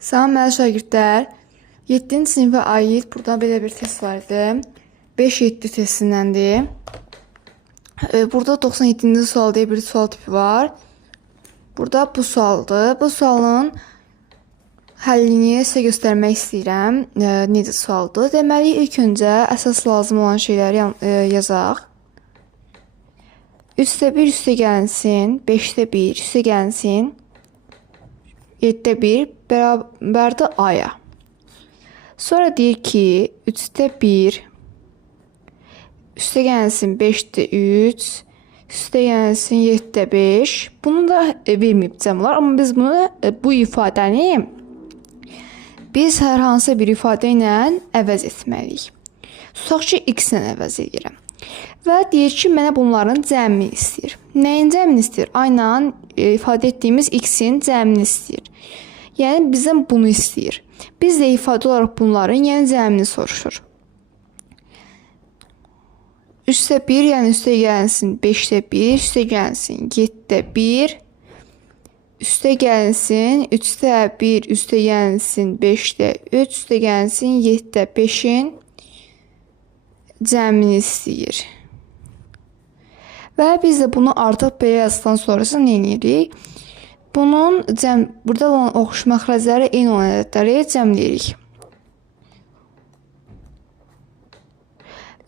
Salam mənim şagirdlər. 7-ci sinifə aid burada belə bir test var idi. 5-7 testindəndir. Burada 97-ci sual deyə bir sual tipi var. Burada bu sualdır. Bu sualın həllini sizə göstərmək istəyirəm. Necə sualdır? Deməli, ilk öncə əsas lazım olan şeyləri yazaq. 3-də 1 üstəgəlsin, 5-də 1 üstəgəlsin, 7-də 1 bərabərdir A-ya. Sonra deyir ki, 3-də 1 üstəgəlsin 5-də 3 üstəgəlsin 7-də 5. Bunu da verməyib cəmlər, amma biz bunu bu ifadəni biz hər hansı bir ifadə ilə əvəz etməliyik. Tutaq ki, x ilə əvəz edirəm. Və deyir ki, mənə bunların cəmini istəyir. Nəyin cəmini istəyir? Aynen ifadə etdiyimiz x-in cəmini istəyir. Yəni, bizdən bunu istəyir. Biz də ifadə olaraq bunların cəmini soruşur. 3-də 1, yəni üstəgəlsin 5-də 1, üstəgəlsin 7-də 1, üstəgəlsin 3-də 1, üstəgəlsin 5-də 3, üstəgəlsin 7-də 5-in cəmini istəyir. Və biz də bunu artıq belə yazdıqdan sonrası nə edirik? Bunun burada olan oxuş məxrəcləri eyni olan ədədləri cəmləyirik.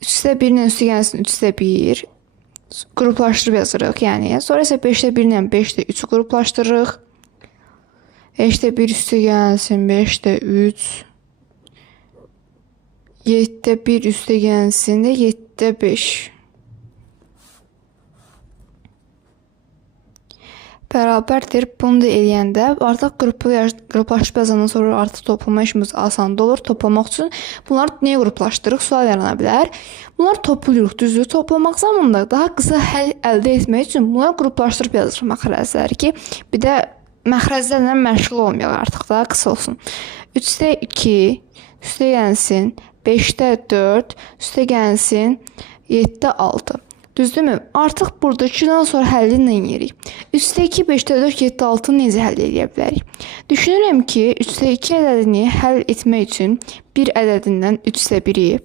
3-də 1 ilə üstəgəlsin 3-də 1 qruplaşdırıb yazırıq. Yəni, sonra isə 5-də 1 ilə 5-də 3 qruplaşdırırıq. 5-də 1 üstəgəlsin 5-də 3 7-də 1 üstəgəlsin də 7-də 5 bərabərdir. Bunu da eləyəndə artıq qruplaşıb yazandan sonra artıq toplama işimiz asan olur. Toplamaq üçün bunları nəyə qruplaşdırırıq? Sual yarana bilər. Bunları toplayırıq, düzdür. Toplamaq zamanında daha qısa həll əldə etmək üçün bunları qruplaşdırıb yazırıq məxrəcləri ki, bir də məxrəclərlə məşğul olmayaq artıq daha qısa olsun. 3-də 2 üstəgəlsin 5-də 4 üstəgəlsin 7-də 6. Düzdürmü? Artıq buradakıdan sonra həllinlə yerik. 3-də 2, 5-də 4, 7-də 6 necə həll edə bilərik? Düşünürəm ki, 3-də 2 ədədini həll etmək üçün 1 ədədindən 3-də 1-i,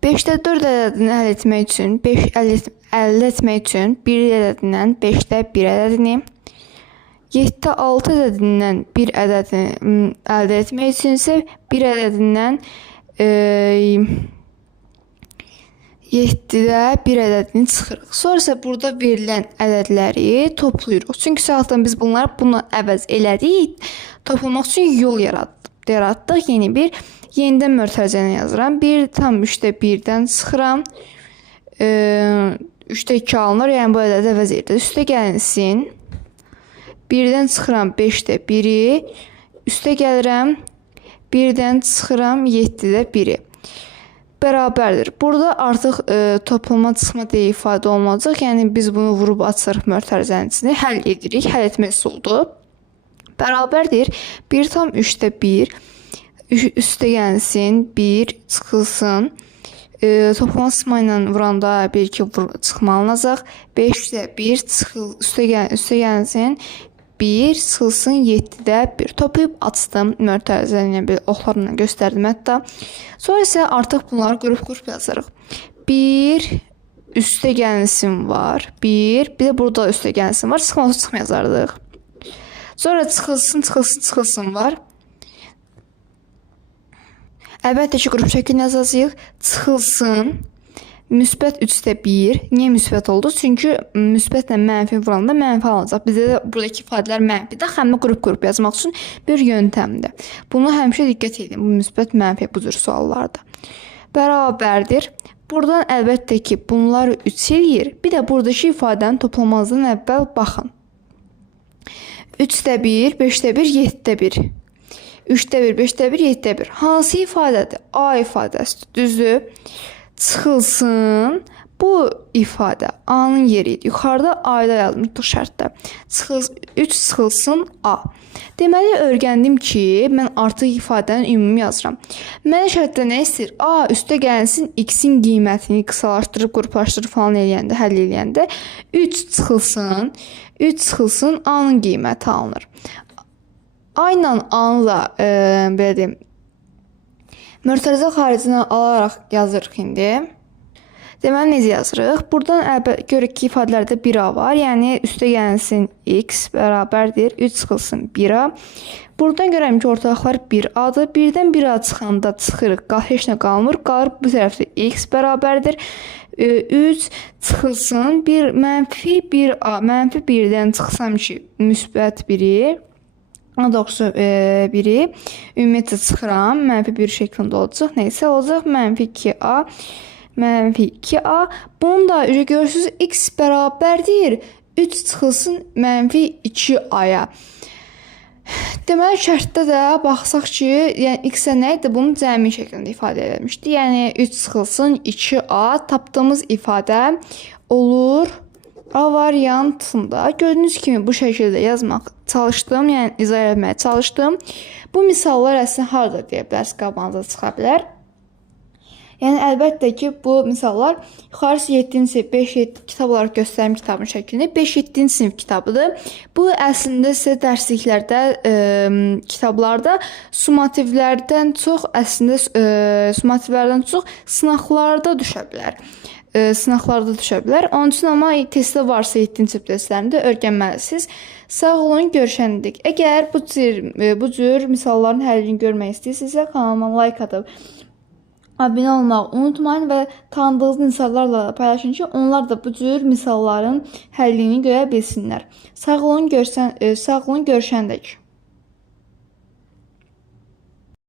5-də 4 ədədini həll etmək üçün 5 əldə etmək üçün 1 ədədindən 5-də 1 ədədini, 7-də 6 ədədindən 1 ədədini əldə etmək üçün isə 1 ədədindən 7-də 1 ədədini çıxırıq. Sonra isə burada verilən ədədləri toplayırıq. Çünki sağdan biz bunları buna əvəz elədik. Toplamaq üçün yol yaratdıq. Yenidən mötərizəni yazıram. 1/3-də 1-dən çıxıram. 3-də 2 alınır. Yəni bu ədədi əvəz edir. Üstə gəlinsin. 1-dən çıxıram 5-də 1-i. Üstə gəlirəm. 1-dən çıxıram 7-də 1-i. Bərabərdir. Burada artıq toplama çıxma deyə ifadə olmayacaq. Yəni biz bunu vurub açırıq mötərizənin içini, həll edirik. Həll etmək oldu. Bərabərdir. 1/3-də 1 üstəgəlsin 1 çıxılsın. Toplama çıxma ilə vuranda 1-2 çıxmalanacaq. 5-də 1 üstəgəlsin 1 çıxılsın 7-də 1. Toplayıb açdım. Mötərizəni bir oxlarla göstərdim hətta. Sonra isə artıq bunları qrup yazırıq. 1 üstəgəlsin var. 1 də burada üstəgəlsin var. Çıxması çıxma yazardıq. Sonra çıxılsın var. Əlbəttə ki, qrup şəklini yazacağıq. Çıxılsın müsbət 3-də 1. Niyə müsbət oldu? Çünki müsbətlə mənfi vuranda mənfi alacaq. Bizdə də buradakı ifadələr mənfidir. Həm də qrup yazmaq üçün bir yöntəmdir. Bunu həmişə diqqət edin. Bu müsbət mənfi bu cür suallarda. Bərabərdir. Buradan əlbəttə ki, bunları 3 eləyir. Bir də buradakı ifadəni toplamazdan əvvəl baxın. 3-də 1, 5-də 1, 7-də 1. 3-də 1, 5-də 1, 7-də 1. Hansı ifadədir? A ifadəsidir. Düzdür? Çıxılsın. Bu ifadə A-nın yeri idi. Yuxarıda A-da yazmışdıq şərtdə. 3 çıxılsın A. Deməli, öyrəndim ki, mən artıq ifadəni ümumi yazıram. Mənə şərtdə nə istəyir? A üstə gəlsin x-in qiymətini qısalaşdırıb, qruplaşdırıb falan eləyəndə, həll eləyəndə 3 çıxılsın A-nın qiyməti alınır. ayla anla belə deyim, mörtərizə xaricindən alaraq yazırıq indi. Deməli, necə yazırıq? Buradan görürük ki, ifadələrdə 1A var. Yəni, üstə gəlsin x bərabərdir 3 çıxılsın 1A. Buradan görürəm ki, ortaqlar 1A-dır. 1-dən 1A çıxanda çıxırıq, heç nə qalmır. Qalır bu tərəfdə x bərabərdir 3 çıxılsın 1 mənfi 1A. Mənfi 1-dən çıxsam ki, müsbət 1-i, doğrusu 1-i ümumiyyətlə çıxıram. Mənfi 1 şəklində olacaq. Neysə olacaq? Mənfi 2A. Mənfi 2A. Bunu da görürsünüz, x bərabərdir 3 çıxılsın mənfi 2A-ya. Deməli, şərtdə də baxsaq ki, yəni x-ə nə idi? Bunu cəmi şəklində ifadə edilmişdi. Yəni 3 çıxılsın 2A tapdığımız ifadə olur A variantında. Gördüyünüz kimi bu şəkildə yazmaq çalışdım, yəni izah etməyə çalışdım. Bu misallar əslində harada deyə bilərsiniz, qabağınıza çıxa bilər. Yəni, əlbəttə ki, bu misallar yuxarısı 7-ci sinif, 5-7 kitab olaraq göstərim kitabın şəklində 5-7-ci sinif kitabıdır. Bu, əslində sizə dərsliklərdə, kitablarda summativlərdən çox, əslində summativlərdən çox sınaqlarda düşə bilər. Onun üçün amma testdə varsa 7-ci sinif testlərində öyrənməlisiniz. Sağ olun, görüşənik. Əgər bu cür misalların həllini görmək istəyirsinizsə, kanalıma like atıb abunə olmağı unutmayın və tanıdığınız insanlarla da paylaşın ki, onlar da bu cür misalların həllini görə bilsinlər. Sağ olun, görüşəndək.